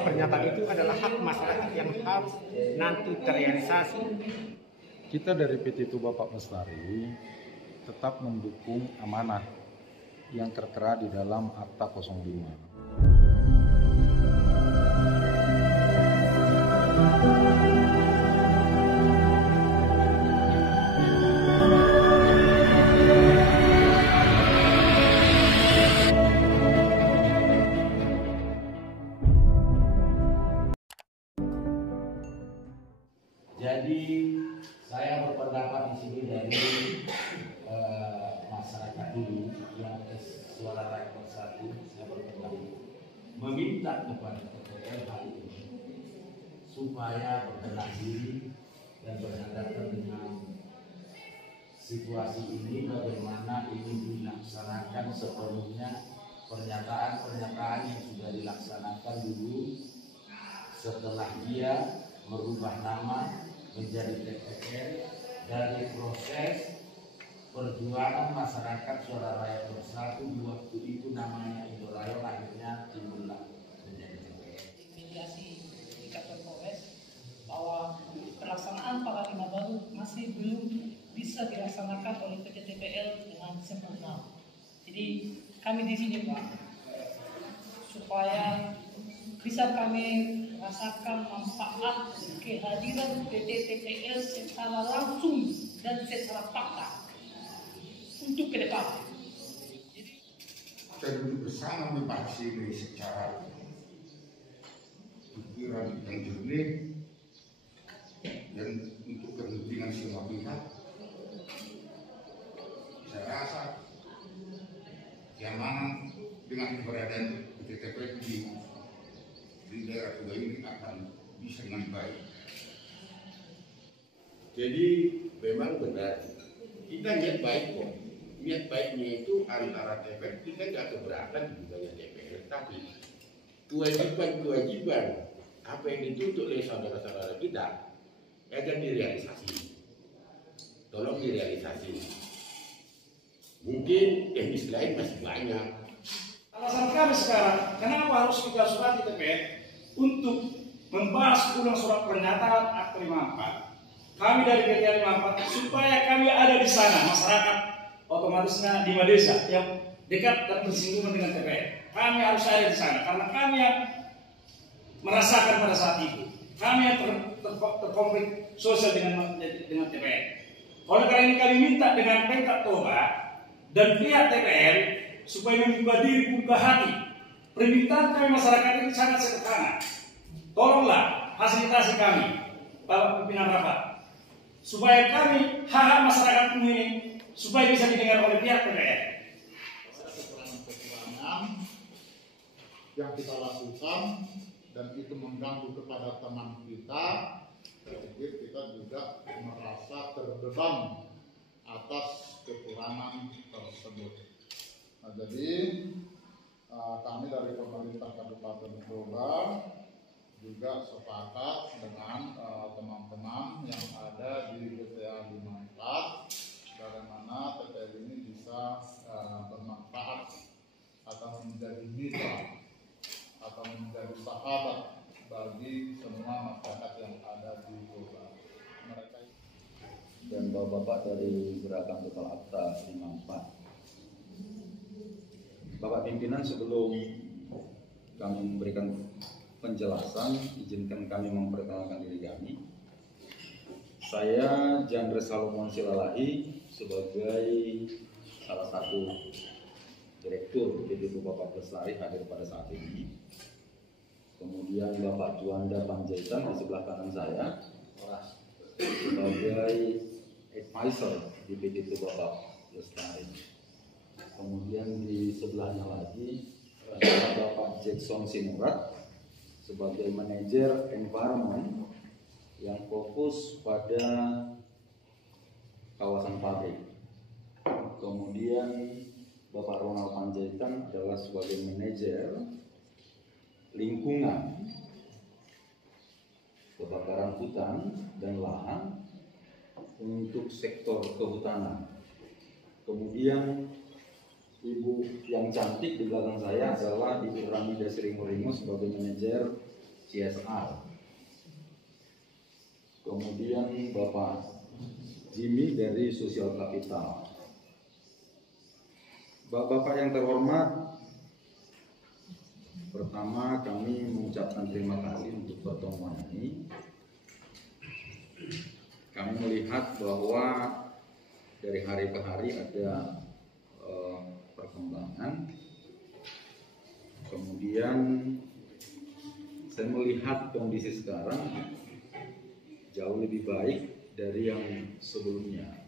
Pernyataan itu adalah hak masyarakat yang harus nanti terrealisasi. Kita dari PT Tuba Pak Lestari tetap mendukung amanah yang tertera di dalam Akta 05. Jadi saya berpendapat di sini dari masyarakat dulu yang suara rakyat bersatu, saya berpendapat meminta kepada TPL hari ini supaya berbenah diri dan berhadapan dengan situasi ini, bagaimana ini dilaksanakan sepenuhnya pernyataan-pernyataan yang sudah dilaksanakan dulu setelah dia merubah nama menjadi TPL dari proses perjuangan masyarakat suara rakyat bersatu di waktu itu namanya Indorayon, akhirnya timbullah menjadi TPL. Mediasi di kantor Polres bahwa pelaksanaan Paradigma Baru masih belum bisa dilaksanakan oleh PT TPL dengan sempurna. Jadi kami di sini Pak, supaya bisa kami rasakan manfaat kehadiran PT TPL secara langsung dan secara fakta untuk ke depan. Kita duduk bersama membahas ini secara pikiran yang jernih dan untuk kepentingan semua pihak. Saya rasa keamanan dengan keberadaan PT TPL di daerah Tuba ini akan bisa dengan baik. Jadi memang benar, kita niat baik kok. Niat baiknya itu antara TPL, kita nggak keberatan juga TPL, tapi kewajiban apa yang dituntut oleh saudara-saudara kita akan direalisasi. Tolong direalisasi. Mungkin teknis lain masih banyak. Alasan kami sekarang, kenapa harus kita surat di TPL untuk membahas ulang surat pernyataan Akta 54. Kami dari PT 54 supaya kami ada di sana, masyarakat otomatisnya di desa yang dekat dan bersinggungan dengan TPL. Kami harus ada di sana karena kami yang merasakan pada saat itu. Kami yang terkonflik sosial dengan TPL. Oleh karena ini kami minta dengan Pemkab Toba dan pihak TPL supaya membuka diri, buka hati. Permintaan kami masyarakat ini sangat sederhana. Tolonglah fasilitasi kami, Bapak Pimpinan Rapat, supaya kami hak masyarakat ini supaya bisa didengar oleh pihak TPL. Kekurangan yang kita lakukan dan itu mengganggu kepada teman kita, sedikit kita juga merasa terbeban atas kekurangan tersebut. Nah, jadi kami dari pemerintah Kabupaten Toba juga sepakat dengan teman-teman yang ada di BTA 54 bagaimana TPL ini bisa bermanfaat atau menjadi mitra atau menjadi sahabat bagi semua masyarakat yang ada di Toba. Mereka dan bapak-bapak dari Gerakan Total Akta 54. Bapak pimpinan, sebelum kami memberikan penjelasan, izinkan kami memperkenalkan diri kami. Saya Jandre Salomon Silalahi sebagai salah satu direktur PT Tuba Pak Lestari hadir pada saat ini. Kemudian Bapak Juanda Panjaitan di sebelah kanan saya sebagai advisor di PT Tuba Pak Lestari. Kemudian di sebelahnya lagi adalah Bapak Jackson Sinurat sebagai manajer environment yang fokus pada kawasan pabrik. Kemudian Bapak Ronald Panjaitan adalah sebagai manajer lingkungan, kebakaran hutan dan lahan untuk sektor kehutanan. Kemudian Ibu yang cantik di belakang saya adalah Ibu Rami Desri Muringo sebagai manajer CSR. Kemudian Bapak Jimmy dari Sosial Kapital. Bapak-bapak yang terhormat, pertama kami mengucapkan terima kasih untuk pertemuan ini. Kami melihat bahwa dari hari ke hari ada perkembangan. Kemudian saya melihat kondisi sekarang jauh lebih baik dari yang sebelumnya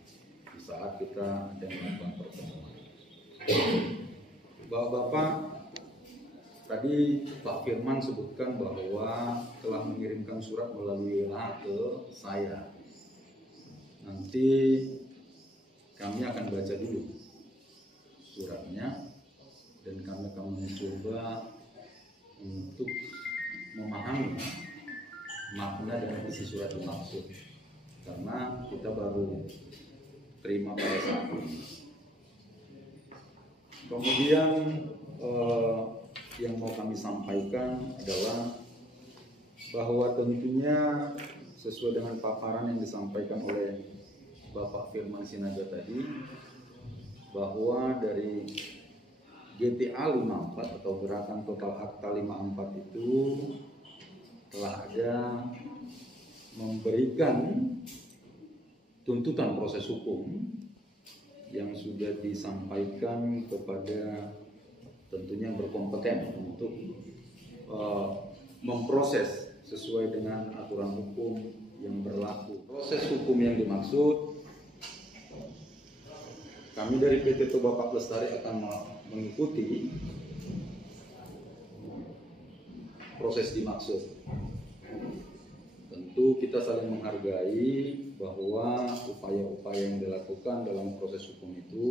di saat kita ada melakukan pertemuan. Bapak-bapak, tadi Pak Firman sebutkan bahwa telah mengirimkan surat melalui WA ke saya. Nanti kami akan baca dulu suratnya dan kami akan mencoba untuk memahami makna dan isi surat dimaksud, karena kita baru terima pada saat ini. Kemudian yang mau kami sampaikan adalah bahwa tentunya sesuai dengan paparan yang disampaikan oleh Bapak Firman Sinaga tadi, bahwa dari GTA 54 atau Gerakan Total Akta 54 itu telah ada memberikan tuntutan proses hukum yang sudah disampaikan kepada tentunya berkompeten untuk memproses sesuai dengan aturan hukum yang berlaku. Proses hukum yang dimaksud, kami dari PT Toba Pak Lestari akan mengikuti proses dimaksud. Tentu kita saling menghargai bahwa upaya-upaya yang dilakukan dalam proses hukum itu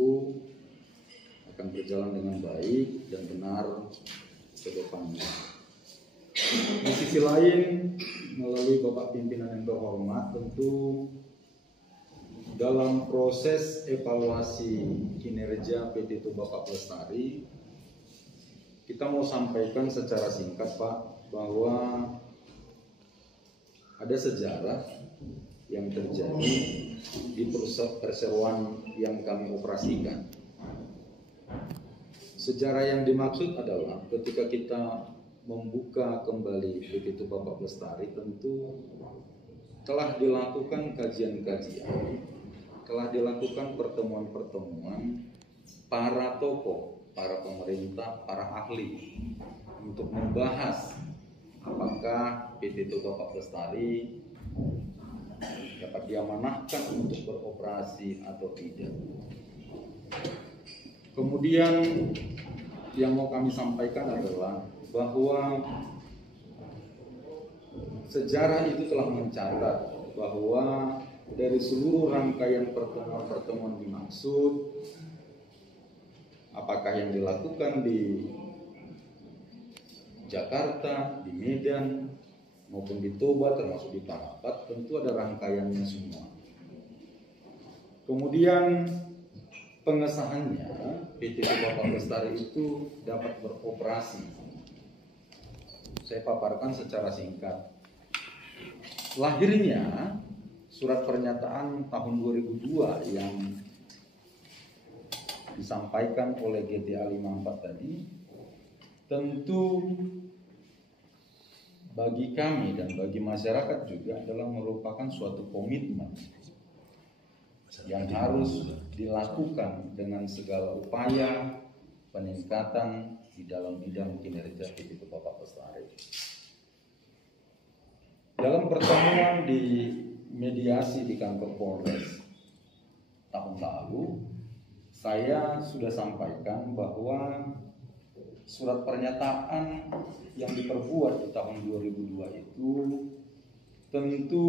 akan berjalan dengan baik dan benar ke depannya. Di sisi lain, melalui Bapak Pimpinan yang terhormat, tentu dalam proses evaluasi kinerja PT Toba Pak Lestari, kita mau sampaikan secara singkat Pak, bahwa ada sejarah yang terjadi di perseroan yang kami operasikan. Sejarah yang dimaksud adalah ketika kita membuka kembali PT Toba Pak Lestari, tentu telah dilakukan kajian-kajian, telah dilakukan pertemuan-pertemuan para tokoh, para pemerintah, para ahli untuk membahas apakah PT Toba Pak Lestari dapat diamanahkan untuk beroperasi atau tidak. Kemudian yang mau kami sampaikan adalah bahwa sejarah itu telah mencatat bahwa dari seluruh rangkaian pertemuan-pertemuan dimaksud, apakah yang dilakukan di Jakarta, di Medan, maupun di Toba, termasuk di Parapat, tentu ada rangkaiannya semua. Kemudian pengesahannya PT Toba Pak Lestari itu dapat beroperasi. Saya paparkan secara singkat. Lahirnya surat pernyataan tahun 2002 yang disampaikan oleh GTA 54 tadi, tentu bagi kami dan bagi masyarakat juga adalah merupakan suatu komitmen yang harus dilakukan dengan segala upaya peningkatan di dalam bidang kinerja PT Toba Pak Lestari. Dalam pertemuan di mediasi di kantor Polres tahun lalu, saya sudah sampaikan bahwa surat pernyataan yang diperbuat di tahun 2002 itu tentu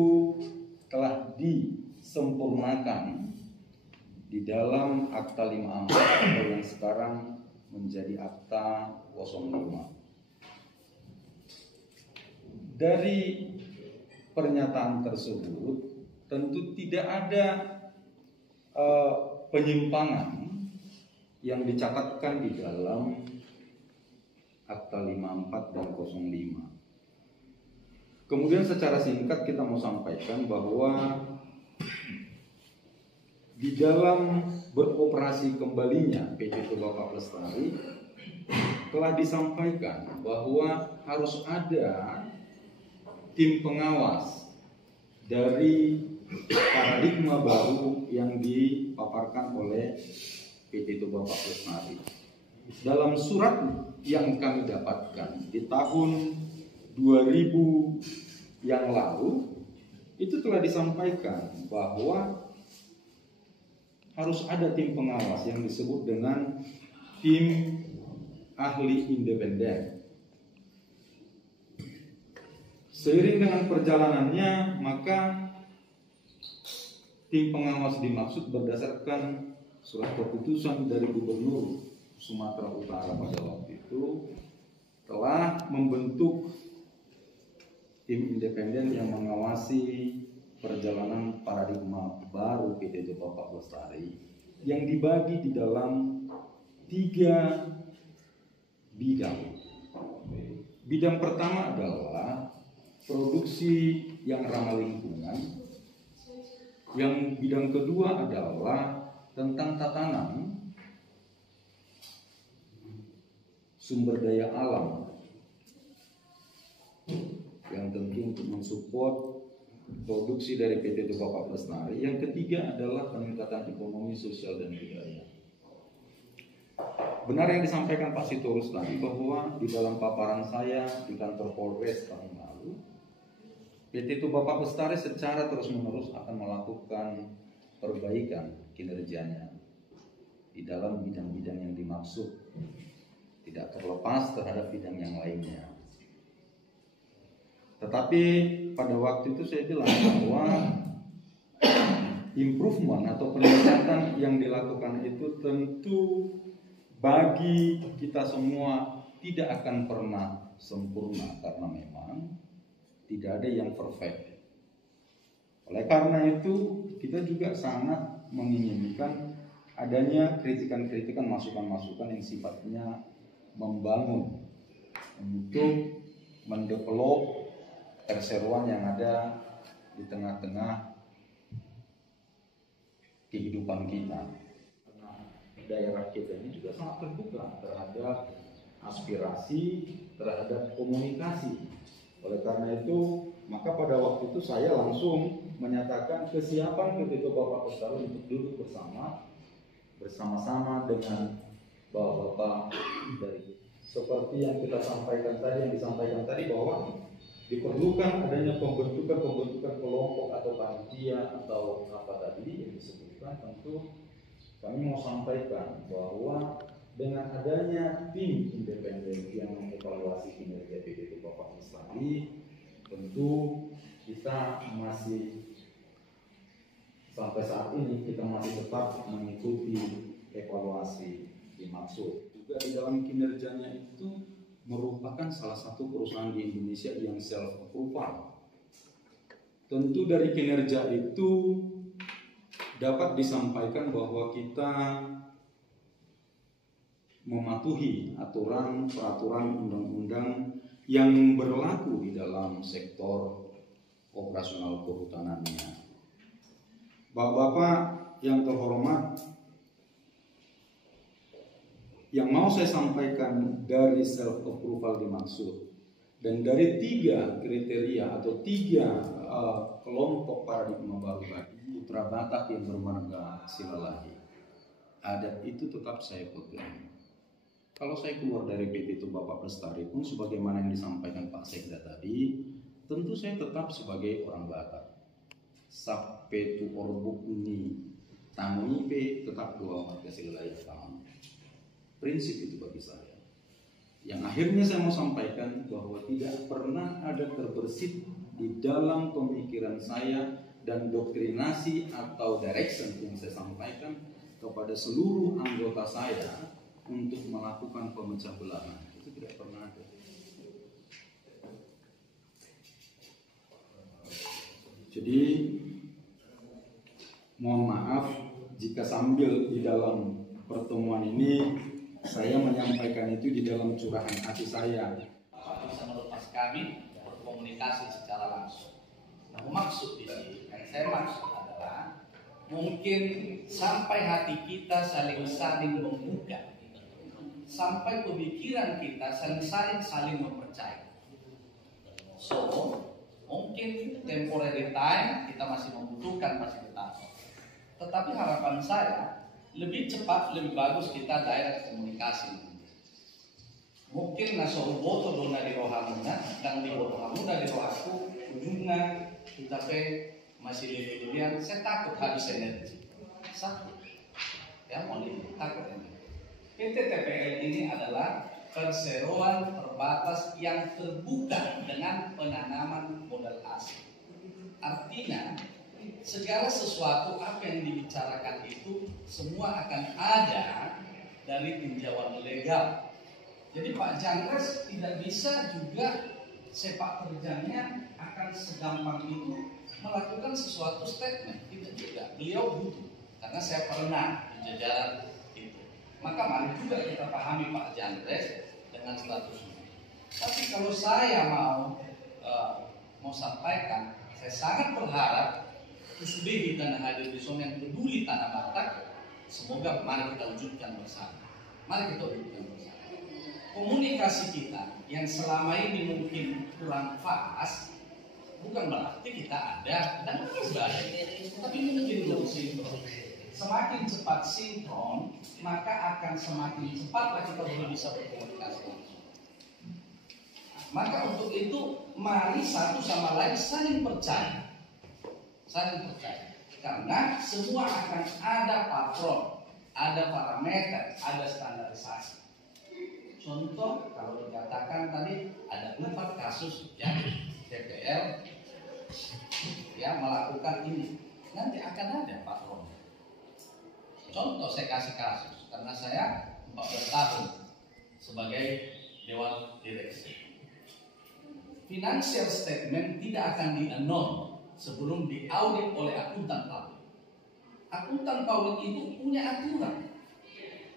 telah disempurnakan di dalam Akta 54 atau yang sekarang menjadi Akta 05. Dari pernyataan tersebut tentu tidak ada penyimpangan yang dicatatkan di dalam Akta 54 dan 05. Kemudian secara singkat kita mau sampaikan bahwa di dalam beroperasi kembalinya PT Toba Pak Lestari telah disampaikan bahwa harus ada tim pengawas dari paradigma baru yang dipaparkan oleh PT Toba Pak Lestari. Dalam surat yang kami dapatkan di tahun 2000 yang lalu itu telah disampaikan bahwa harus ada tim pengawas yang disebut dengan tim ahli independen. Seiring dengan perjalanannya, maka tim pengawas dimaksud berdasarkan surat keputusan dari Gubernur Sumatera Utara pada waktu itu telah membentuk tim independen yang mengawasi perjalanan paradigma baru PT Toba Pak Lestari yang dibagi di dalam 3 bidang. Bidang pertama adalah produksi yang ramah lingkungan. Yang bidang kedua adalah tentang tatanan sumber daya alam yang tentu untuk mensupport produksi dari PT Toba Pak Lestari. Yang ketiga adalah peningkatan ekonomi, sosial, dan budaya. Benar yang disampaikan Pak Sitorus tadi bahwa di dalam paparan saya di kantor Polres tahun lalu, PT Toba Pak Lestari secara terus-menerus akan melakukan perbaikan kinerjanya di dalam bidang-bidang yang dimaksud, tidak terlepas terhadap bidang yang lainnya. Tetapi pada waktu itu saya bilang bahwa improvement atau peningkatan yang dilakukan itu tentu bagi kita semua tidak akan pernah sempurna karena memang tidak ada yang perfect. Oleh karena itu kita juga sangat menginginkan adanya kritikan-kritikan, masukan-masukan yang sifatnya membangun untuk mendevelop perseruan yang ada di tengah-tengah kehidupan kita. Karena daerah kita ini juga sangat terbuka terhadap aspirasi, terhadap komunikasi. Oleh karena itu, maka pada waktu itu saya langsung menyatakan kesiapan PT Toba Pak Lestari untuk duduk bersama-sama dengan bapak-bapak dari seperti yang kita sampaikan tadi, yang disampaikan tadi bahwa diperlukan adanya pembentukan kelompok atau panitia atau apa tadi yang disebutkan. Tentu kami mau sampaikan bahwa dengan adanya tim independen yang mengevaluasi kinerja PT Toba Pak Lestari, tentu kita masih sampai saat ini kita masih tetap mengikuti evaluasi dimaksud. Juga di dalam kinerjanya itu merupakan salah satu perusahaan di Indonesia yang self-approval. Tentu dari kinerja itu dapat disampaikan bahwa kita mematuhi aturan, peraturan, undang-undang yang berlaku di dalam sektor operasional kehutanannya. Bapak-bapak yang terhormat, yang mau saya sampaikan dari self-approval dimaksud dan dari 3 kriteria atau 3 kelompok paradigma baru tadi, Putra Batak yang bermarga Silalahi, adat itu tetap saya pegang. Kalau saya keluar dari PT Toba Pak Lestari pun sebagaimana yang disampaikan Pak Sekda tadi, tentu saya tetap sebagai orang Batak. Sapetu orbuk uni tamuipe tetap 2 marga Silalahi tamu. Prinsip itu bagi saya. Yang akhirnya saya mau sampaikan bahwa tidak pernah ada terbersit di dalam pemikiran saya dan doktrinasi atau direction yang saya sampaikan kepada seluruh anggota saya untuk melakukan pemecah belahan. Itu tidak pernah ada. Jadi mohon maaf jika sambil di dalam pertemuan ini saya menyampaikan itu di dalam curahan hati saya. Bisa melepas kami berkomunikasi secara langsung. Nah, maksud di sini, yang saya maksud adalah mungkin sampai hati kita saling membuka, sampai pemikiran kita saling mempercayai. So, mungkin temporary time kita masih membutuhkan fasilitator. Tetapi harapan saya lebih cepat, lebih bagus kita direct komunikasi. Mungkin naso boto dona di rohamuna dan di boto hamuna di rohaku ujungnya kita masih lilian. Saya takut habis energi. Sakit. Ya, mau takut energi. PT TPL ini adalah perseroan terbatas yang terbuka dengan penanaman modal asing. Artinya segala sesuatu apa yang dibicarakan itu semua akan ada dari tinjauan legal. Jadi Pak Jangres tidak bisa juga sepak terjangnya akan segampang itu melakukan sesuatu statement. Tidak juga. Beliau butuh. Karena saya pernah di jajaran itu. Maka mari juga kita pahami Pak Jangres dengan statusnya. Tapi kalau saya mau sampaikan, saya sangat berharap Kusbih dan hadir di sana yang peduli tanah Batak, semoga mari kita wujudkan bersama. Mari kita wujudkan bersama. Komunikasi kita yang selama ini mungkin kurang pas, bukan berarti kita ada dan sebagainya, tapi mungkin belum sinkron. Semakin cepat sinkron, maka akan semakin cepatlah kita belum bisa berkomunikasi. Maka untuk itu, mari satu sama lain saling percaya. Saling percaya. Karena semua akan ada patron, ada parameter, ada standarisasi. Contoh, kalau dikatakan tadi ada 4 kasus yang TPL ya melakukan ini, nanti akan ada patron. Contoh saya kasih kasus, karena saya 14 tahun sebagai Dewan Direksi. Financial statement tidak akan di-annul sebelum diaudit oleh akuntan publik. Akuntan publik itu punya aturan.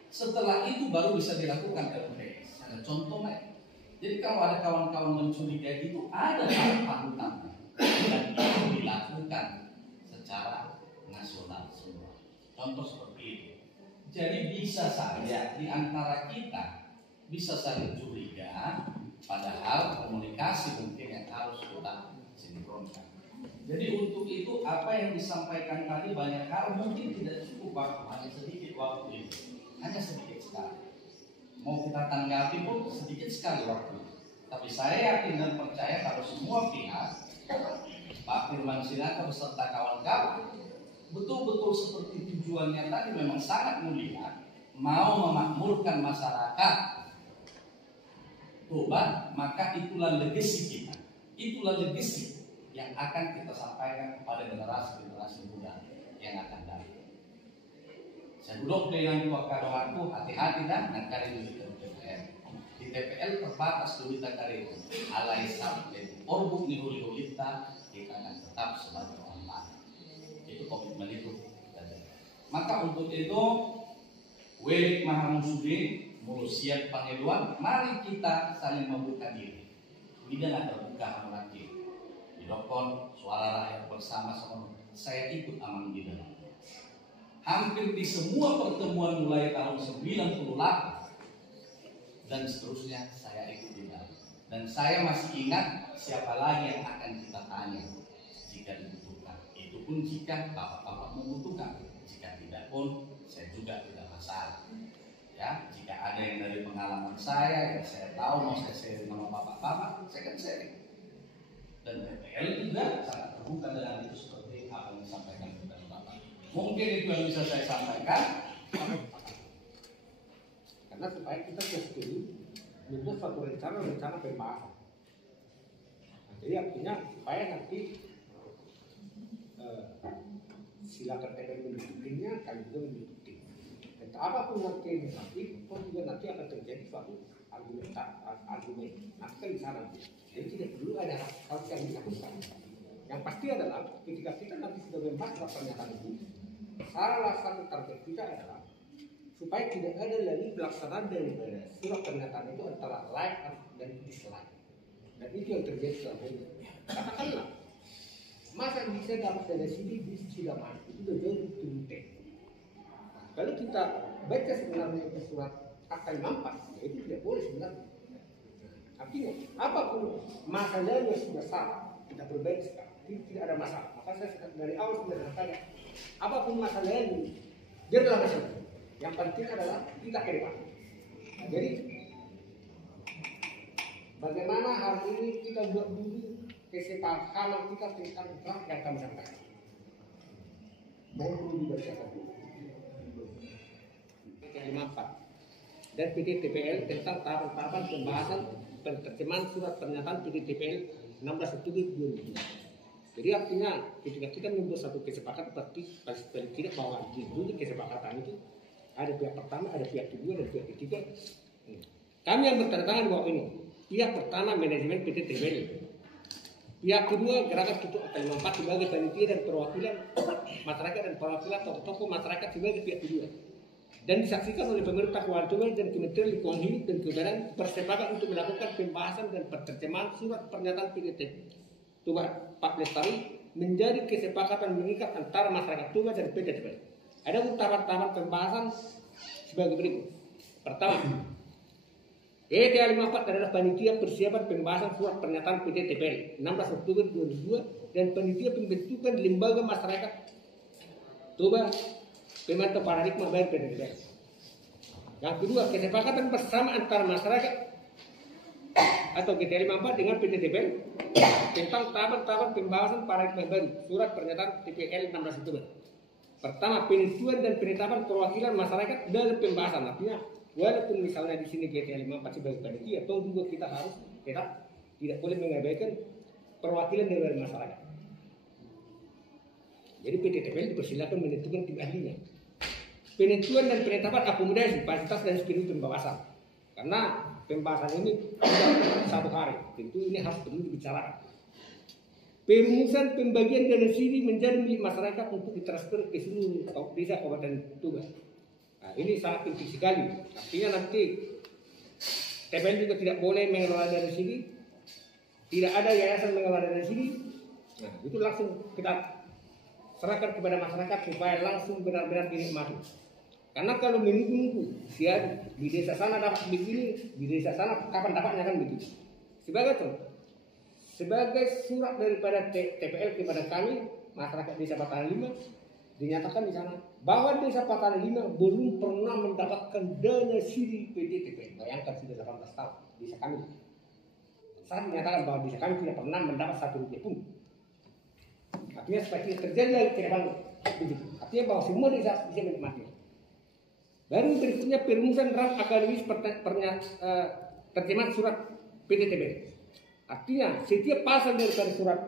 Setelah itu baru bisa dilakukan LPS. Ada contohnya. Jadi kalau ada kawan-kawan mencurigai itu ada panutannya dan itu dilakukan secara nasional semua. Contoh seperti itu. Jadi bisa saja di antara kita bisa saling curiga, padahal komunikasi mungkin yang harus kita sinkronkan. Jadi untuk itu apa yang disampaikan tadi banyak hal mungkin tidak cukup waktu, hanya sedikit waktu itu, hanya sedikit sekali. Mau kita tanggapi pun sedikit sekali waktu. Tapi saya yakin dan percaya kalau semua pihak, Pak Firman Sinaka beserta kawan-kawan, betul-betul seperti tujuannya tadi memang sangat mulia, mau memakmurkan masyarakat Toba, maka itulah legasi kita, itulah legasi yang akan kita sampaikan kepada generasi-generasi muda yang akan datang. Saya duduk dengan tua kadoanku, hati-hati dan kari di TPL. Di TPL terbatas duit kari itu. Alai sampai orbuk nihuli-hulita, kita akan tetap sebagai orang. Itu komitmen itu. Maka untuk itu, Welik Mahamusudi, Mulusiat Pangeluan, mari kita saling membuka diri. Tidak terbuka lagi. Dokon suara rakyat bersama-sama saya ikut amang di dalam. Hampir di semua pertemuan mulai tahun 98 dan seterusnya saya ikut di dalam. Dan saya masih ingat siapa lagi yang akan kita tanya jika dibutuhkan. Itu pun jika bapak-bapak membutuhkan. Jika tidak pun saya juga tidak masalah. Ya, jika ada yang dari pengalaman saya yang saya tahu mau saya sharing sama bapak-bapak, saya akan sharing. Dan TPL juga sangat terbuka dengan itu seperti apa yang disampaikan kepada Bapak. Mungkin itu yang bisa saya sampaikan. Karena supaya kita setuju membuat suatu rencana pembahasan. Nah, jadi artinya supaya nanti silakan TPL mendukungnya, kami juga mendukung. Dan apapun nanti juga nanti akan terjadi suatu argumen nanti kan di sana. Jadi tidak perlu ada hal yang dilakukan. Yang pasti adalah ketika kita nanti sudah membahas pernyataan itu, salah satu target kita adalah supaya tidak ada lagi pelaksanaan dari surat pernyataan itu antara like dan dislike. Dan itu yang terjadi selama ini. Katakanlah, masa bisa dapat dari sini bisa tidak mampu, itu sudah jauh turun. Kalau kita baca sebenarnya itu surat Akta 54, itu tidak boleh sebenarnya. Artinya, apapun masalahnya sudah salah, kita perbaiki sekarang, tidak ada masalah. Maka saya dari awal sudah bertanya, apapun masalahnya, biarlah masalah. Yang penting adalah kita ke depan. Nah, jadi, bagaimana hari ini kita buat dulu kesepakatan kita tentang draft yang kami sampaikan. Mohon perlu dibacakan dulu. PT54 dan PT TPL tentang tahapan-tahapan pembahasan penerjemahan surat pernyataan PT TPL 16 Oktober 2002. Jadi artinya ketika kita membuat satu kesepakatan berarti paling tidak bahwa di kesepakatan itu ada pihak pertama, ada pihak kedua, dan pihak ketiga. Kami yang bertandatangan bahwa ini pihak pertama manajemen PT TPL, pihak kedua gerakan tutup Akta 54 sebagai panitia dan perwakilan masyarakat dan perwakilan tokoh-tokoh masyarakat sebagai pihak kedua, dan disaksikan oleh pemerintah Keuangan dan Kementerian Lingkungan Hidup dan Kehutanan bersepakat untuk melakukan pembahasan dan penerjemahan surat pernyataan PT Toba 4 Lestari menjadi kesepakatan mengikat antara masyarakat Toba dan PT TPL. Ada tahapan-tahapan pembahasan sebagai berikut. Pertama, ETA 54 adalah panitia persiapan pembahasan surat pernyataan PT TPL 16 Oktober 2002 dan panitia pembentukan lembaga masyarakat Toba Pemantau Paradigma Baru PT TPL. Yang kedua, kesepakatan bersama antara masyarakat atau GTA 54 dengan PT TPL tentang tahapan-tahapan pembahasan paradigma baru surat pernyataan TPL 16 Oktober. Pertama, penentuan dan penetapan perwakilan masyarakat dalam pembahasan. Artinya, walaupun misalnya di sini GTA 54 sebagai panitia, atau juga kita harus tetap tidak boleh mengabaikan perwakilan dari masyarakat. Jadi PT TPL dipersilakan menentukan tim ahlinya. Penentuan dan penetapan akomodasi, fasilitas dan spirit pembahasan. Karena pembahasan ini tidak satu hari, tentu ini harus perlu dibicarakan. Perumusan pembagian dana siri menjadi milik masyarakat untuk ditransfer ke seluruh desa Kabupaten Toba. Nah, ini sangat penting sekali. Artinya nanti TPL juga tidak boleh mengelola dana siri, tidak ada yayasan mengelola dana siri. Nah, itu langsung kita serahkan kepada masyarakat supaya langsung benar-benar dinikmati. Karena kalau menunggu di desa sana dapat begini, di desa sana kapan dapatnya kan begitu. Sebagai surat daripada TPL kepada kami masyarakat desa Patahan 5 dinyatakan di sana bahwa desa Patahan 5 belum pernah mendapatkan dana siri PT TPL. Bayangkan sudah 18 tahun desa kami. Saat dinyatakan bahwa desa kami tidak pernah mendapat 1 rupiah pun. Artinya seperti terjadi lagi ke depan begitu. Artinya bahwa semua desa bisa menikmati. Baru berikutnya perumusan draft akademis terjemahan surat PT TPL. Artinya setiap pasal daripada surat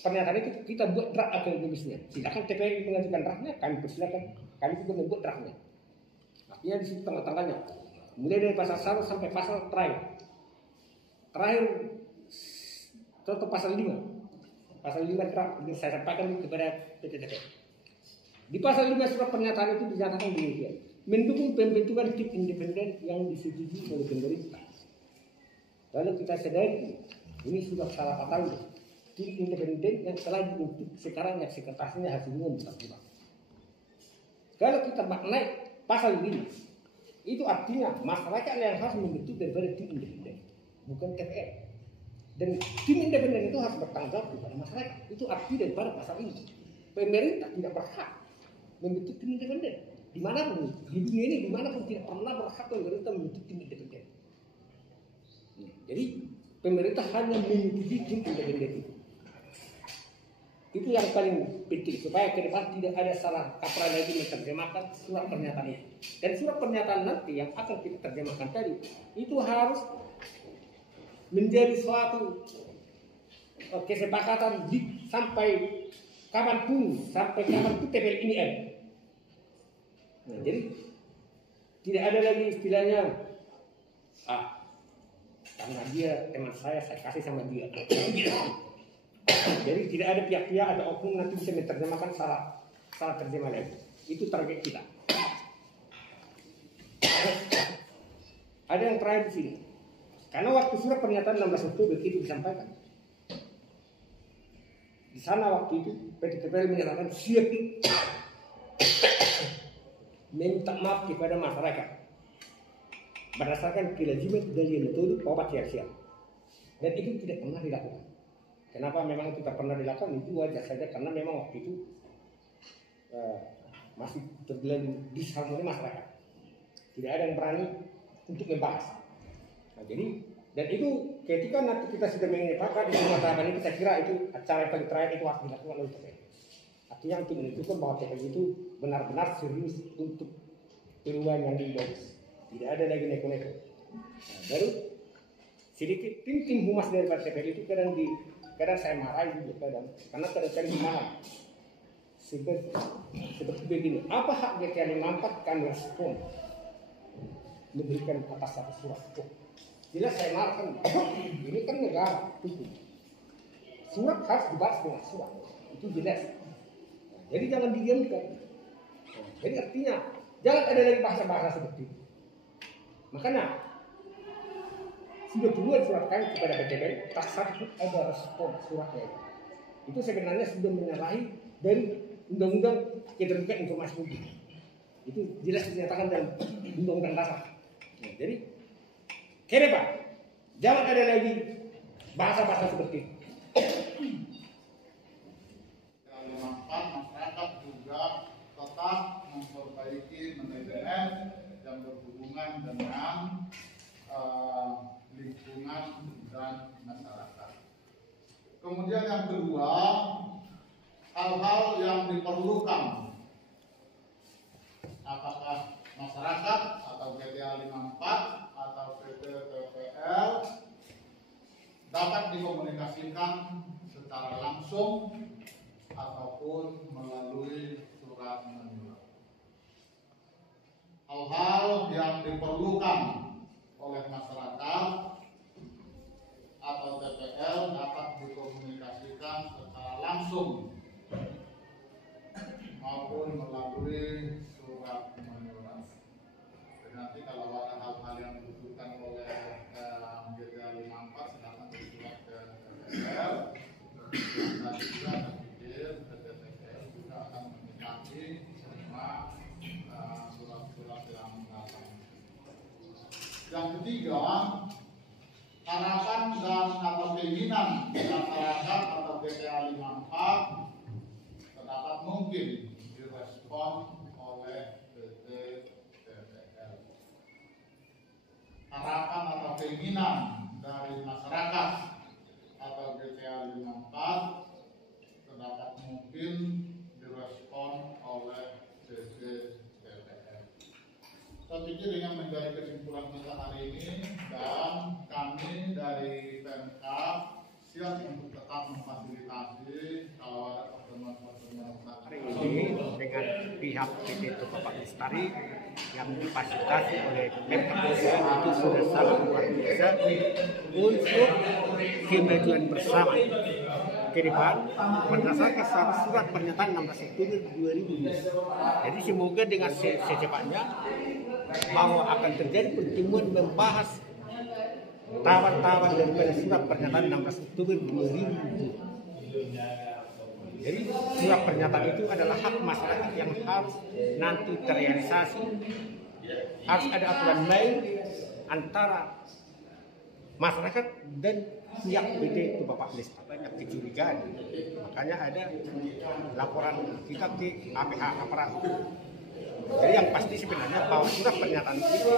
pernyataan itu kita buat draft akademisnya. Silakan TPL mengajukan draftnya, kami persilakan, kami juga membuat draftnya. Artinya di situ tengah-tengahnya, mulai dari pasal 1 sampai pasal terakhir. Contoh pasal 5. Pasal 5 draft ini saya sampaikan kepada PT TPL. Di pasal 5 surat pernyataan itu dinyatakan demikian. Mendukung pembentukan tim independen yang disetujui oleh pemerintah. Lalu kita sadari ini sudah salah fatal. Tim independen yang telah dibentuk sekarang yang sekretariatnya harus berubah. Kalau kita naik pasal 5, itu artinya masyarakat yang harus membentuk daripada tim independen, bukan TPL. Dan tim independen itu harus bertanggung jawab kepada masyarakat. Itu arti daripada pasal ini. Pemerintah tidak berhak membentuk tim independen. Dimanapun di dunia ini, dimanapun tidak pernah berhak pemerintah membentuk tim independen. Jadi pemerintah hanya menyetujui tim independen itu. Itu yang paling penting supaya ke depan tidak ada salah kaprah lagi menerjemahkan surat pernyataan itu. Dan surat pernyataan nanti yang akan kita terjemahkan tadi itu harus menjadi suatu kesepakatan sampai kapanpun TPL ini ada. Nah, jadi tidak ada lagi istilahnya karena dia teman saya kasih sama dia. Jadi tidak ada pihak-pihak atau oknum nanti bisa menerjemahkan salah terjemah lagi. Itu target kita. Ada yang terakhir di sini. Karena waktu surat pernyataan 16 Oktober itu disampaikan, di sana waktu itu PT TPL menyatakan siap minta maaf kepada masyarakat berdasarkan kelaziman dari metode obat siap, dan itu tidak pernah dilakukan. Kenapa memang itu tidak pernah dilakukan? Itu wajar saja karena memang waktu itu masih terjadi disharmoni masyarakat, tidak ada yang berani untuk membahas. Nah, jadi dan itu ketika nanti kita sudah menyepakat di semua tahapan itu, saya kira itu acara yang paling terakhir itu harus dilakukan oleh TPL. Artinya untuk menunjukkan bahwa TPL itu benar-benar serius untuk perubahan yang bagus. Tidak ada lagi neko-neko. Nah, baru sedikit tim humas dari TPL itu kadang saya marahi juga karena kadang-kadang gimana? Seperti begini, apa hak GTA 54 kami respon memberikan atas satu surat? Jelas saya marah kan, ini kan negara itu. Surat harus dibahas dengan surat, itu jelas. Jadi jangan didiamkan. Jadi artinya jangan ada lagi bahasa-bahasa seperti itu. Makanya sudah duluan surat kami kepada PTPL, tak satu ada respon suratnya. Itu sebenarnya sudah menyalahi dari undang-undang keterbukaan informasi publik. Itu jelas dinyatakan dalam undang-undang dasar. Nah, jadi ke depan jangan ada lagi bahasa-bahasa seperti itu. Masyarakat juga tetap memperbaiki manajemen yang berhubungan dengan lingkungan dan masyarakat. Kemudian yang kedua, hal-hal yang diperlukan, apakah masyarakat atau GTA 54 atau PT TPL dapat dikomunikasikan secara langsung ataupun melalui surat menyurat. Hal-hal yang diperlukan oleh masyarakat atau TPL dapat dikomunikasikan secara langsung maupun melalui surat menyurat. Jadi nanti kalau ada hal-hal yang dibutuhkan oleh GTA 54 silakan bersurat ke TPL. Dan juga saya pikir PT TPL juga akan menyikapi semua surat-surat yang datang. Yang ketiga, harapan dan atau keinginan masyarakat atau GTA 54 terdapat mungkin direspon oleh PT TPL. Harapan atau keinginan dari masyarakat atau GTA 54 terdapat mungkin direspon oleh PT TPL. Saya pikir ini yang menjadi kesimpulan kita hari ini, dan kami dari Pemkab siap untuk tetap memfasilitasi kalau ada pertemuan-pertemuan Hari ini dengan pihak PT Tupak Lestari yang difasilitasi oleh Pemkab itu sudah sangat luar biasa untuk kemajuan bersama ke depan berdasarkan surat pernyataan 16 Oktober 2020. Jadi semoga dengan secepatnya bahwa akan terjadi pertemuan membahas tahapan-tahapan daripada surat pernyataan 16 Oktober 2020. Jadi surat pernyataan itu adalah hak masyarakat yang harus nanti terrealisasi. Harus ada aturan main antara masyarakat dan pihak PT Tupak Lestari. Banyak kecurigaan, makanya ada laporan kita ke APH aparat. Jadi yang pasti sebenarnya bahwa surat pernyataan itu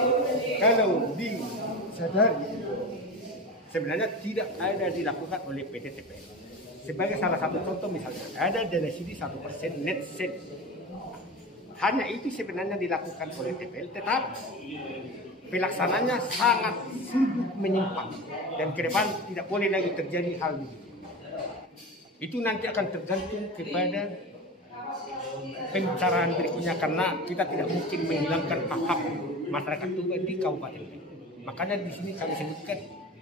kalau disadari sebenarnya tidak ada dilakukan oleh PT TPL. Sebagai salah satu contoh misalnya ada dana subsidi 1% net sen. Hanya itu sebenarnya dilakukan oleh TPL, tetapi pelaksananya sangat sungguh menyimpang dan ke depan tidak boleh lagi terjadi hal ini. Itu nanti akan tergantung kepada pembicaraan berikutnya karena kita tidak mungkin menghilangkan hak-hak masyarakat Tuban di kabupaten. Makanya di sini kami sebutkan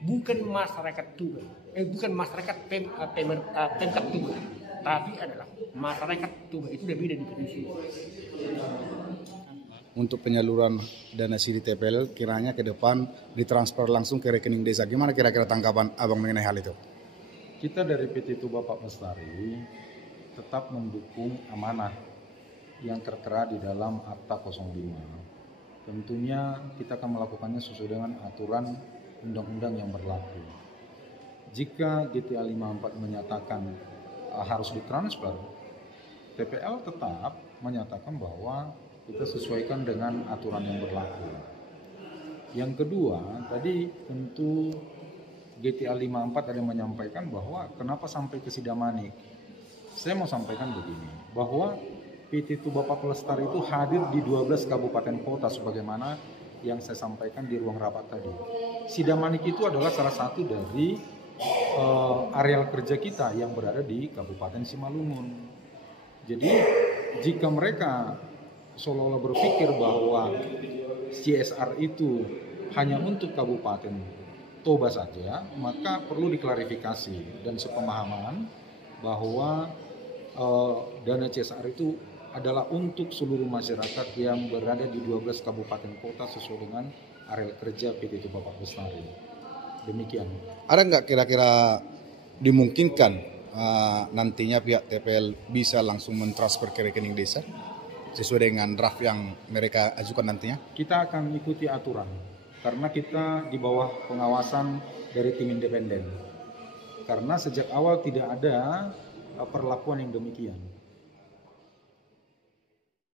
bukan masyarakat Tuban, bukan masyarakat Pemkab Tuban, tapi adalah masyarakat Tuban. Itu udah beda definisi. untuk penyaluran dana siri TPL kiranya ke depan ditransfer langsung ke rekening desa. Gimana kira-kira tanggapan Abang mengenai hal itu? Kita dari PT Tuba Pak Pelestari tetap mendukung amanah yang tertera di dalam Akta 05. Tentunya kita akan melakukannya sesuai dengan aturan undang-undang yang berlaku. Jika GTA 54 menyatakan harus ditransfer, TPL tetap menyatakan bahwa kita sesuaikan dengan aturan yang berlaku. Yang kedua, tadi tentu GTA 54 ada yang menyampaikan bahwa kenapa sampai ke Sidamanik. Saya mau sampaikan begini, bahwa PT Tuba Pak Pelestari itu hadir di 12 kabupaten kota sebagaimana yang saya sampaikan di ruang rapat tadi. Sidamanik itu adalah salah satu dari areal kerja kita yang berada di Kabupaten Simalungun. Jadi jika mereka seolah-olah berpikir bahwa CSR itu hanya untuk Kabupaten Toba saja, maka perlu diklarifikasi dan sepemahaman bahwa dana CSR itu adalah untuk seluruh masyarakat yang berada di 12 kabupaten kota sesuai dengan area kerja PT Tuba Pak Pelestari. Demikian. Ada nggak kira-kira dimungkinkan nantinya pihak TPL bisa langsung mentransfer ke rekening desa sesuai dengan draft yang mereka ajukan nantinya? Kita akan ikuti aturan karena kita di bawah pengawasan dari tim independen. Karena sejak awal tidak ada perlakuan yang demikian.